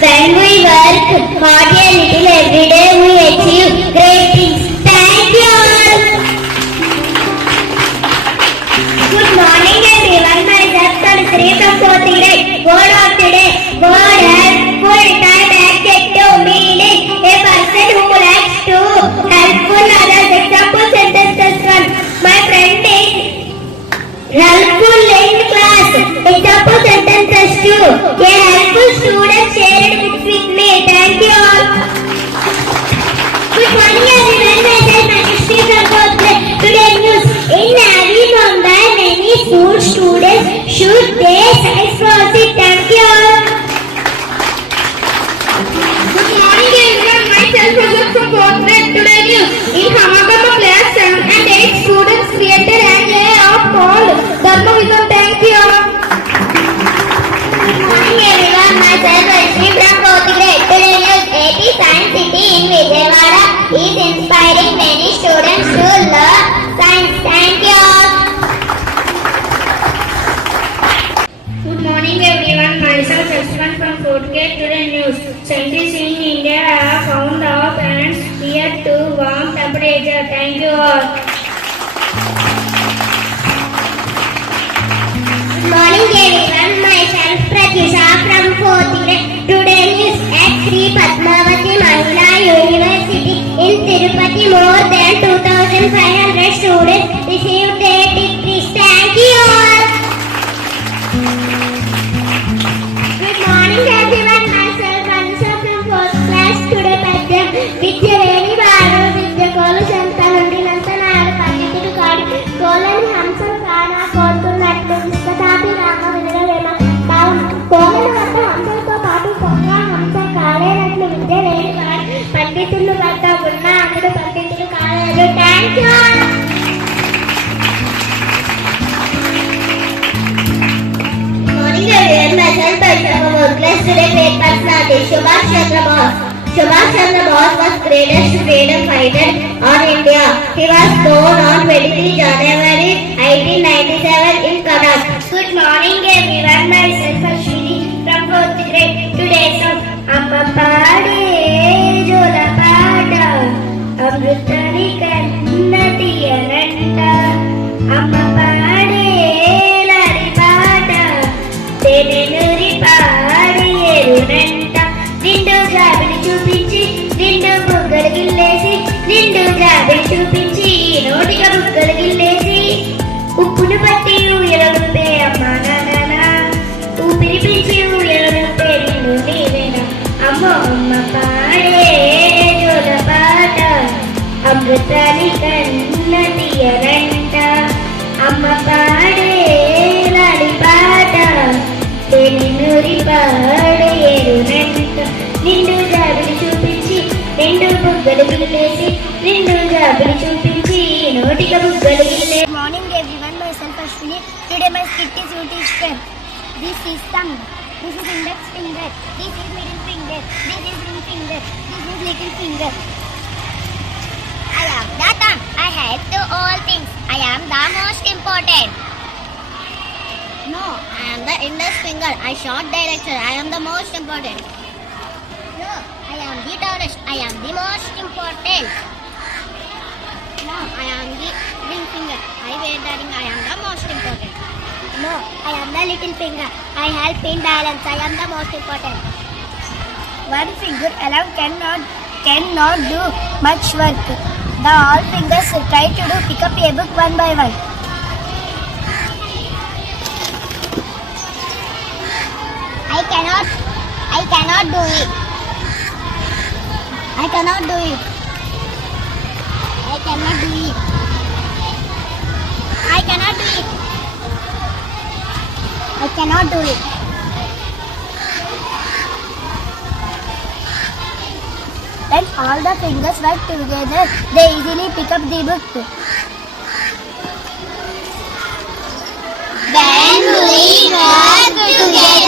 When we work hard a little every day, we achieve great things. Thank you all. Good morning everyone. Myself Tanusri from 4th grade. Word of today. Word has full-time adjective meaning a person who likes to helpful others. Example sentences 1. My friend is helpful in class. Example sentences 2. A helpful student shared books with me. Thank you all. Good morning everyone. Myself Dhanalakshmi from 4th grade. Today news. In Navi Mumbai, many school students should take science project. Thank you all. Good morning everyone. Myself Rajat from 4th grade. Today news. In Hamakama class 7 and 8 students created an app called Dharmavism. Thank you all. Good morning everyone. Myself Rajni from 4th grade. Today news. 80 Science City in Vidyasagara is inspiring many students to learn science. Thank you all. Good morning everyone. Myself Sravani from 4th grade. Today news. Scientists in India have found out ants here to warm temperature. Thank you all. Good morning everyone. Myself Pratyusha from 4th grade. Today news. At Sri Padmavati Mahila University in Tirupati, more than 2,500 students received their degrees. Thank you all. Good morning everyone. Myself Anusha from 4th class. Today Padyam Vidyaleni Varu Vidyakolu Shantanundi Nantanalu Panditudu Kaadu Kolani Hamsam Kana Kotunnattu Vispatapi Rama Vinadavema Paunu Kolani Vatta Hamsalto Paatu Konga Hamsa Kalenatlu Vidyaleni Varu Panditulu Vatta Unna Andudu Panditulu Kaladu. Thank you all. Morning everyone. Myself Paisha from 4th class. Today great personality Subhash Chandra Bose. Subhash Chandra Bose was greatest freedom fighter on India. He was born on 23 January 1897 in Kannada. Good morning everyone. Myself Ashwini from 4th grade. Today song Amma Paade Jola Paada Amrutani Kannati Ananta Amma Paade Lari Paada Tenenuri Paadi Erunanta Nindu Jabini Chupinchi Nindu Buggalu Gillesi Nindu Jabini Chupinchi Notika Buggalu Gillesi Uppunu Patti Uyalalupe Amma Nana Upiri Pinchi Uyalalupe Nindu Nivena Amma Amma Paade Jola Paada Amrutani Kannati Ananta Amma Paade Lali Paada Tenenuri Paadi Erunanta Nindu Jabini Chupinchi Nindu Buggalu Gillesi Nindu Jabini Chupinchi Notika Buggalu Gillesi. Good morning everyone. Myself Ashwini. Today my skit is UT-square. This is tongue. This is index finger. This is middle finger. This is ring finger. This is little finger. I am the tongue. I help to all things. I am the most important. No, I am the index finger. I shout direction. I am the most important. No, I am the tallest. I am the most important. No, I am the ring finger. I wear the ring. I am the most important. No, I am the little finger. I help in balance. I am the most important. One finger alone cannot do much work. The all fingers try to do pick up a book one by one. I cannot do it. I cannot do it. I cannot do it. I cannot do it. I cannot do it. When all the fingers work together, they easily pick up the book. When we work together,